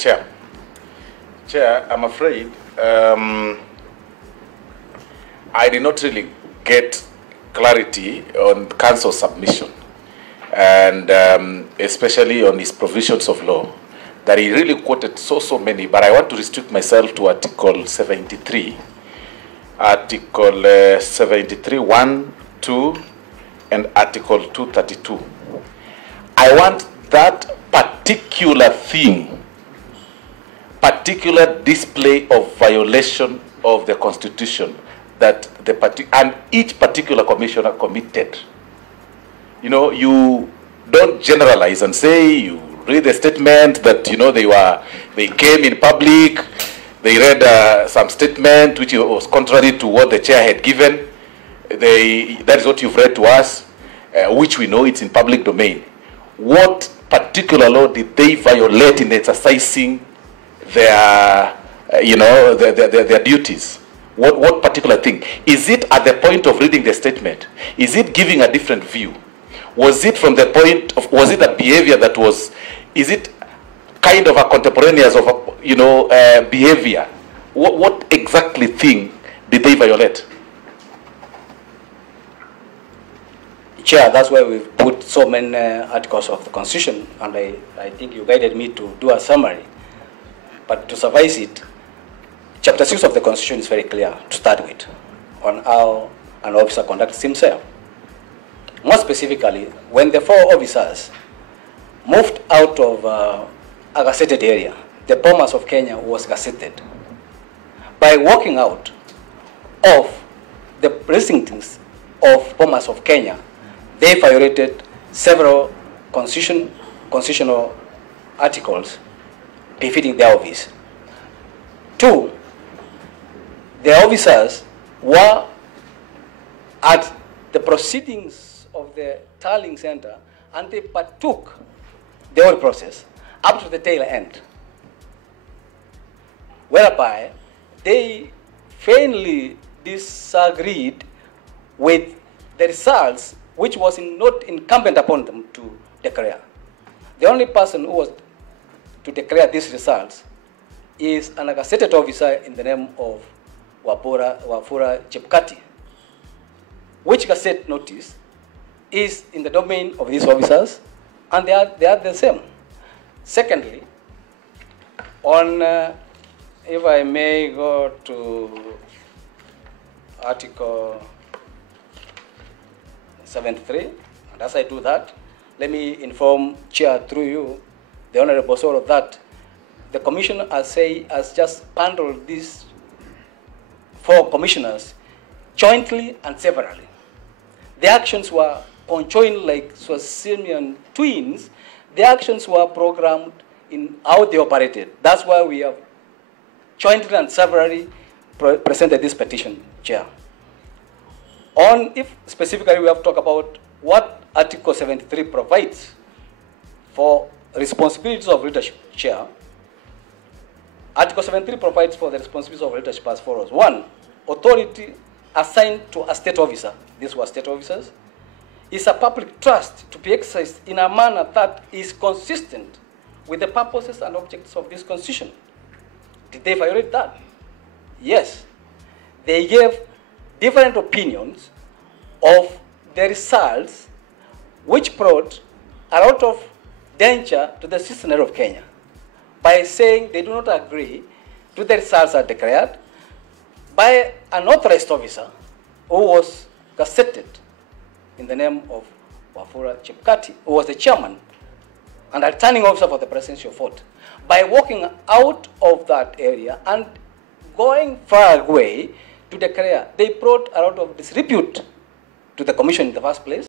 Chair. Chair, I'm afraid I did not really get clarity on Council's submission, and especially on his provisions of law, that he really quoted so many, but I want to restrict myself to Article 73, Article 73, 1, 2, and Article 232. I want that particular thing, particular display of violation of the Constitution that and each particular commissioner committed. You know, you don't generalize and say, you read the statement that, you know, they came in public, they read some statement which was contrary to what the chair had given. That is what you've read to us, which we know it's in public domain. What particular law did they violate in exercising their, their duties? What particular thing? Is it at the point of reading the statement? Is it giving a different view? Was it from the point of, was it a behavior that was, is it kind of a contemporaneous of a, behavior? What exactly thing did they violate? Chair, that's why we've put so many articles of the Constitution, and I think you guided me to do a summary. But to suffice it, Chapter 6 of the Constitution is very clear to start with on how an officer conducts himself. More specifically, when the 4 officers moved out of a gazetted area, the Bomas of Kenya was gazetted. By walking out of the precincts of Bomas of Kenya, they violated several constitutional articles befitting their office. 2, the officers were at the proceedings of the tallying center and they partook the whole process up to the tail end, whereby they faintly disagreed with the results which was not incumbent upon them to declare. The only person who was to declare these results is an gazetted officer in the name of Wafula Chepkati, which gazette notice is in the domain of these officers, and they are the same. Secondly, on if I may go to Article 73, and as I do that, let me inform Chair through you, the Honorable Osoro, that the Commission has just bundled these 4 commissioners jointly and severally. The actions were conjoined like Swazinian twins. The actions were programmed in how they operated. That's why we have jointly and severally presented this petition, Chair. If specifically we have to talk about what Article 73 provides for responsibilities of leadership, Chair, Article 73 provides for the responsibilities of leadership as follows. 1, authority assigned to a state officer, these were state officers, is a public trust to be exercised in a manner that is consistent with the purposes and objects of this Constitution. Did they violate that? Yes. They gave different opinions of the results which brought a lot of danger to the citizenry of Kenya by saying they do not agree to the results that declared by an authorized officer who was gazetted in the name of Wafula Chepkati, who was the chairman and a returning officer for the presidential vote. By walking out of that area and going far away to declare, they brought a lot of disrepute to the Commission in the first place.